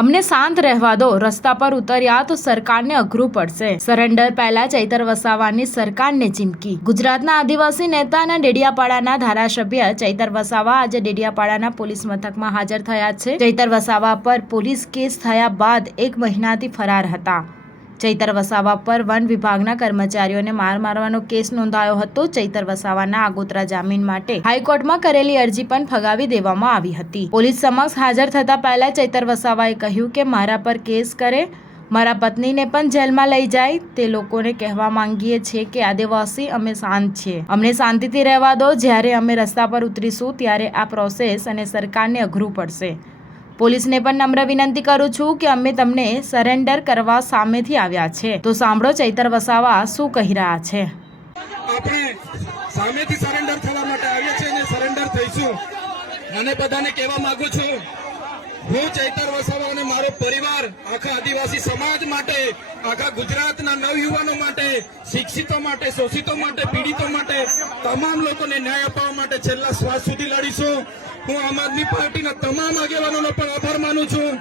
અમને શાંત રહેવા દો, રસ્તા પર ઉતર્યા તો સરકારને અઘરું પડશે. સરેન્ડર પહેલા ચૈતર વસાવાની સરકારને ચીમકી. ગુજરાતના આદિવાસી નેતા અને ડેડિયાપાડાના ધારાસભ્ય ચૈતર વસાવા આજે ડેડિયાપાડાના પોલીસ મથકમાં હાજર થયા છે. ચૈતર વસાવા પર પોલીસ કેસ થયા બાદ 1 મહિનાથી ફરાર હતા. ચૈતર વસાવા પર વન વિભાગના કર્મચારીઓને માર મારવાનો કેસ નોંધાયો હતો. ચૈતર વસાવાના આગોતરા જામીન માટે હાઈકોર્ટમાં કરેલી અરજી પણ ફગાવી દેવામાં આવી હતી. પોલીસ સમક્ષ હાજર થતા પહેલા ચૈતર વસાવાએ કહ્યું કે મારા પર કેસ કરે, મારા પત્નીને પણ જેલમાં લઈ જાય. તે લોકોને કહેવા માંગીએ છીએ કે આદિવાસી અમે શાંત છીએ, અમને શાંતિથી રહેવા દો. જ્યારે અમે રસ્તા પર ઉતરીશું ત્યારે આ પ્રોસેસ અને સરકારને અઘરું પડશે. પોલીસને પણ નમ્ર વિનંતી કરું છું કે અમે તમને સરેન્ડર કરવા સામેથી આવ્યા છે. તો સાંભળો ચૈતર વસાવા શું કહી રહ્યા છે. આપણે સામેથી સરેન્ડર થવા માટે આવ્યા છે અને સરેન્ડર થઈશું. અને બધાને કહેવા માંગુ છું, હું ચૈતર વસાવા અને મારો પરિવાર આખા આદિવાસી સમાજ માટે, આખા ગુજરાતના નવયુવાનો માટે, શિક્ષિતો માટે, શોષિતો માટે, પીડિતો માટે, તમામ લોકોને ન્યાય અપાવવા માટે છેલ્લા શ્વાસ સુધી લડીશું. હું આમ આદમી પાર્ટીના તમામ આગેવાનોનો પણ આભાર માનું છું,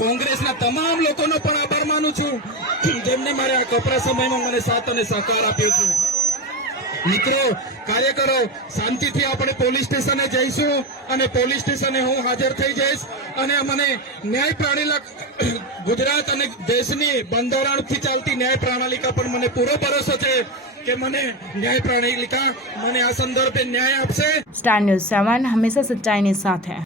કોંગ્રેસના તમામ લોકોનો પણ આભાર માનું છું, જેમને મારે આ કપરા સમયમાં મને સાથ અને સહકાર આપ્યો છે. મિત્રો, કાર્યકરો, શાંતિથી આપણે પોલીસ સ્ટેશને જઈશું અને પોલીસ સ્ટેશને હું હાજર થઈ જઈશ અને મને ન્યાય પ્રણાલિકા, ગુજરાત અને દેશની બંધારણથી ચાલતી ન્યાય પ્રણાલિકા પર મને પૂરો ભરોસો છે કે મને ન્યાય પ્રણાલિકા મને આ સંદર્ભે ન્યાય આપશે. સ્ટાર ન્યૂઝ 7 હંમેશા સચ્ચાઈની સાથે.